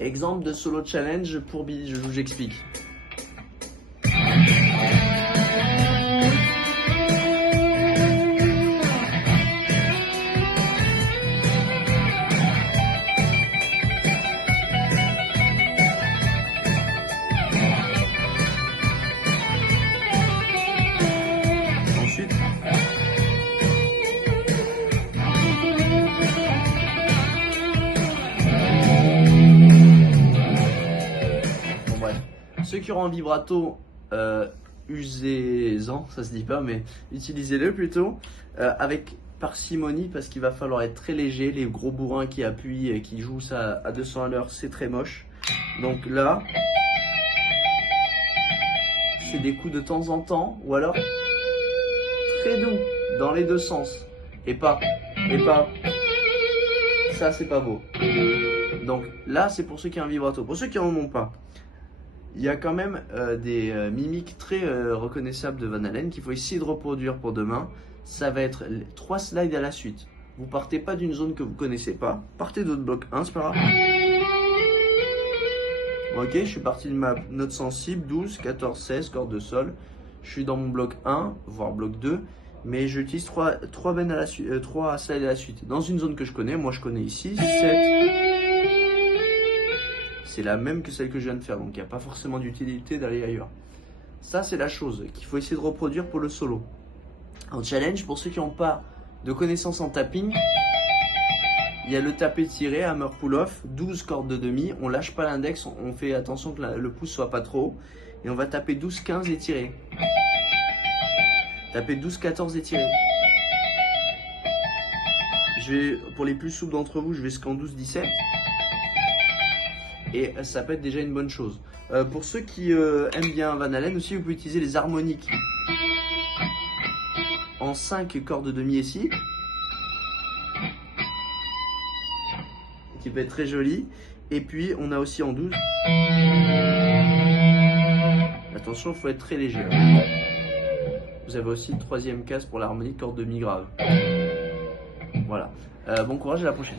Exemple de solo challenge pour Billy Joujou, j'explique. Ensuite, bon bref, ceux qui auront un vibrato, usez-en, ça se dit pas, mais utilisez-le plutôt avec parcimonie parce qu'il va falloir être très léger. Les gros bourrins qui appuient et qui jouent ça à 200 à l'heure, c'est très moche. Donc là, c'est des coups de temps en temps ou alors très doux dans les deux sens et pas. Ça, c'est pas beau. Donc là, c'est pour ceux qui ont un vibrato. Pour ceux qui n'en ont pas, il y a quand même des mimiques très reconnaissables de Van Halen qu'il faut essayer de reproduire pour demain. Ça va être 3 slides à la suite. Vous partez pas d'une zone que vous connaissez pas. Partez de votre bloc 1, c'est pas grave. Ok, je suis parti de ma note sensible, 12, 14, 16, corde de sol. Je suis dans mon bloc 1, voire bloc 2. Mais j'utilise 3 slides à la suite. Dans une zone que je connais, moi je connais ici, 7. C'est la même que celle que je viens de faire, donc il n'y a pas forcément d'utilité d'aller ailleurs. Ça, c'est la chose qu'il faut essayer de reproduire pour le solo. En challenge, pour ceux qui n'ont pas de connaissances en tapping, il y a le tapé tiré, hammer pull-off, 12 cordes de demi. On lâche pas l'index, on fait attention que le pouce soit pas trop haut. Et on va taper 12, 15 et tirer. Taper 12, 14 et tirer. Pour les plus souples d'entre vous, je vais jusqu'en 12, 17. Et ça peut être déjà une bonne chose. Pour ceux qui aiment bien Van Halen aussi, vous pouvez utiliser les harmoniques en 5 cordes de demi ici, qui peut être très joli. Et puis on a aussi en 12. Attention, il faut être très léger. Vous avez aussi une 3e case pour l'harmonique corde de mi grave. Voilà. Bon courage, à la prochaine.